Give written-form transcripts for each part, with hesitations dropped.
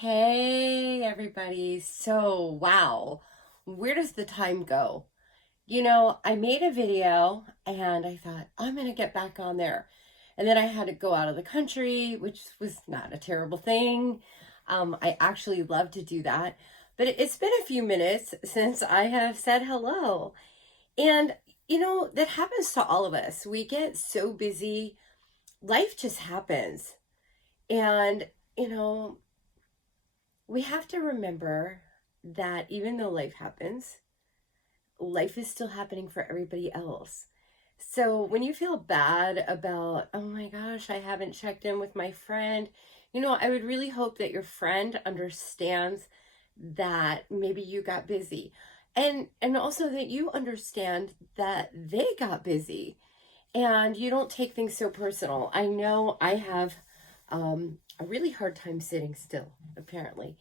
Hey, everybody. So, wow, where does the time go? I made a video and I thought, I'm going to get back on there. And then I had to go out of the country, which was not a terrible thing. I actually love to do that. But it's been a few minutes since I have said hello. And, that happens to all of us. We get so busy, life just happens. And, you know, we have to remember that even though life happens, life is still happening for everybody else. So when you feel bad about, oh my gosh, I haven't checked in with my friend, I would really hope that your friend understands that maybe you got busy. And also that you understand that they got busy and you don't take things so personal. I know I have a really hard time sitting still, apparently.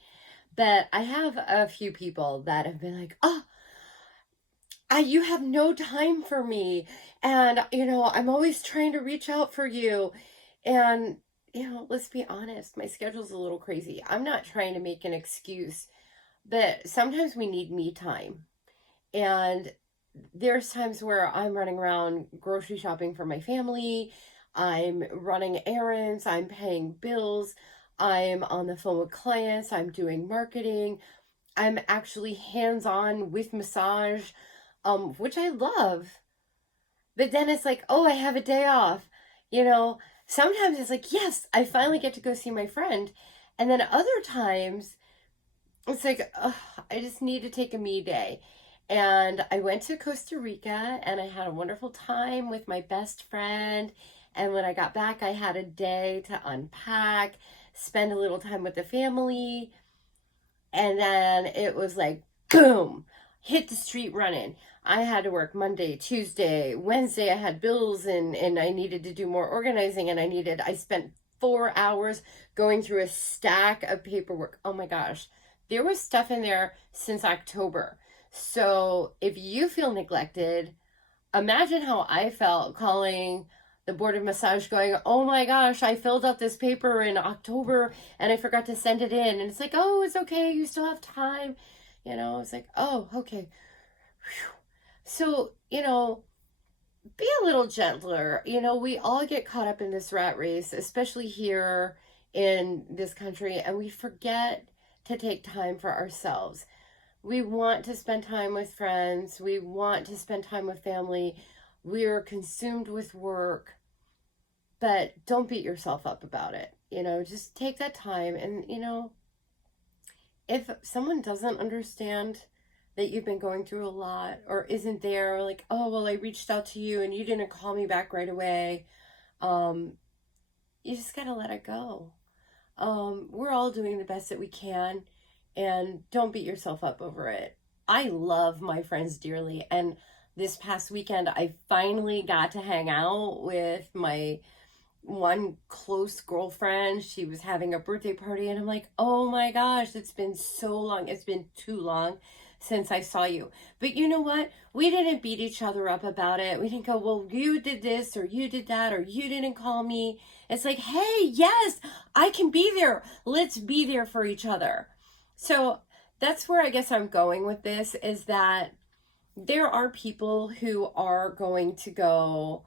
But I have a few people that have been like, oh, you have no time for me. And, I'm always trying to reach out for you. And, let's be honest, my schedule's a little crazy. I'm not trying to make an excuse, but sometimes we need me time. And there's times where I'm running around grocery shopping for my family. I'm running errands. I'm paying bills. I'm on the phone with clients. I'm doing marketing. I'm actually hands on with massage, which I love. But then it's like, oh, I have a day off. You know, Sometimes it's like, yes, I finally get to go see my friend. And then other times it's like, oh, I just need to take a me day. And I went to Costa Rica and I had a wonderful time with my best friend. And when I got back, I had a day to unpack, spend a little time with the family. And then it was like, boom, hit the street running. I had to work Monday, Tuesday, Wednesday. I had bills and I needed to do more organizing. And I spent 4 hours going through a stack of paperwork. Oh my gosh. There was stuff in there since October. So if you feel neglected, imagine how I felt calling the board of massage going, oh my gosh, I filled out this paper in October and I forgot to send it in. And it's like, oh, it's okay. You still have time. It's like, oh, okay. Whew. So, be a little gentler. We all get caught up in this rat race, especially here in this country, and we forget to take time for ourselves. We want to spend time with friends. We want to spend time with family. We're consumed with work, but don't beat yourself up about it. Just take that time. And, if someone doesn't understand that you've been going through a lot or isn't there, or like, oh, well, I reached out to you and you didn't call me back right away, um, you just got to let it go. We're all doing the best that we can, and don't beat yourself up over it. I love my friends dearly, and this past weekend I finally got to hang out with my one close girlfriend. She was having a birthday party, and I'm like, oh my gosh, it's been so long. It's been too long since I saw you. But you know what? We didn't beat each other up about it. We didn't go, well, you did this or you did that or you didn't call me. It's like, hey, yes, I can be there. Let's be there for each other. So that's where I guess I'm going with this, is that there are people who are going to go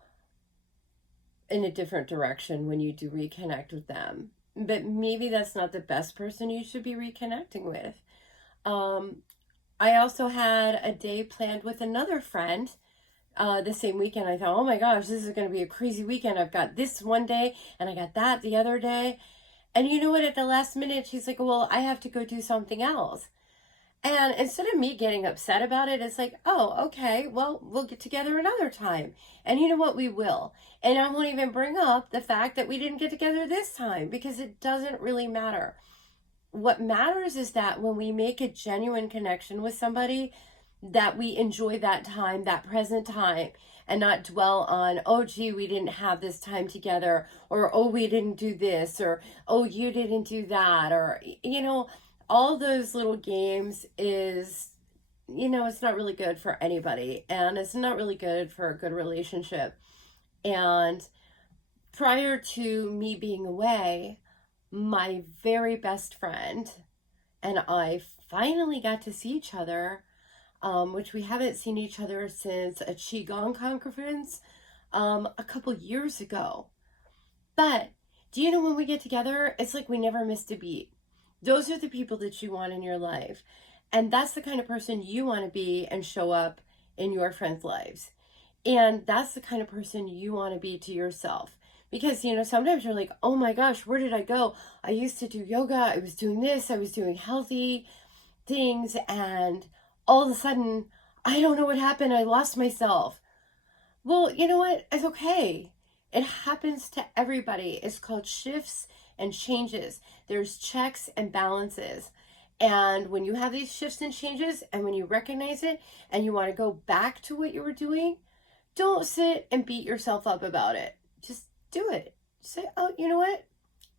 in a different direction when you do reconnect with them. But maybe that's not the best person you should be reconnecting with. Um, I also had a day planned with another friend the same weekend. I thought, oh my gosh, this is going to be a crazy weekend. I've got this one day and I got that the other day. And you know what? At the last minute, she's like, well, I have to go do something else. And instead of me getting upset about it, it's like, oh, okay, well, we'll get together another time. And you know what? We will. And I won't even bring up the fact that we didn't get together this time, because it doesn't really matter. What matters is that when we make a genuine connection with somebody, that we enjoy that time, that present time, and not dwell on, oh, gee, we didn't have this time together, or, oh, we didn't do this, or, oh, you didn't do that, or, all those little games is, it's not really good for anybody, and it's not really good for a good relationship. And prior to me being away, my very best friend and I finally got to see each other, which we haven't seen each other since a Qigong conference a couple years ago. But do you know, when we get together, it's like we never missed a beat. Those are the people that you want in your life. And that's the kind of person you want to be and show up in your friends' lives. And that's the kind of person you want to be to yourself. Because, you know, sometimes you're like, oh my gosh, where did I go? I used to do yoga. I was doing this. I was doing healthy things. And all of a sudden, I don't know what happened. I lost myself. Well, you know what? It's okay. It happens to everybody. It's called shifts and changes. There's checks and balances. And when you have these shifts and changes, and when you recognize it and you want to go back to what you were doing, don't sit and beat yourself up about it. Just do it. Say, oh, you know what?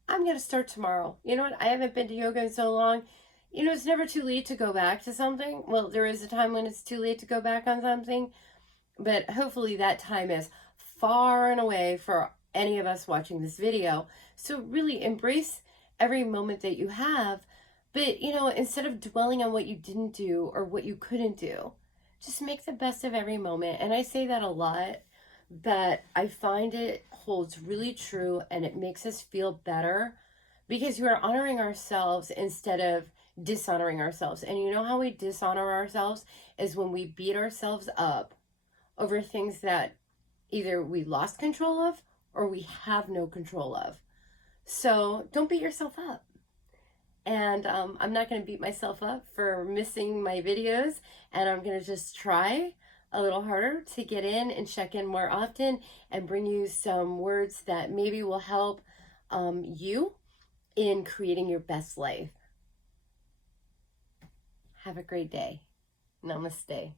I'm going to start tomorrow. You know what? I haven't been to yoga in so long. You know, it's never too late to go back to something. Well, there is a time when it's too late to go back on something, but hopefully that time is far and away for any of us watching this video. So really embrace every moment that you have, but, you know, instead of dwelling on what you didn't do or what you couldn't do, just make the best of every moment. And I say that a lot, but I find it holds really true, and it makes us feel better because we are honoring ourselves instead of dishonoring ourselves. And you know how we dishonor ourselves is when we beat ourselves up over things that either we lost control of or we have no control of. So don't beat yourself up. And I'm not going to beat myself up for missing my videos, and I'm going to just try a little harder to get in and check in more often and bring you some words that maybe will help you in creating your best life. Have a great day. Namaste.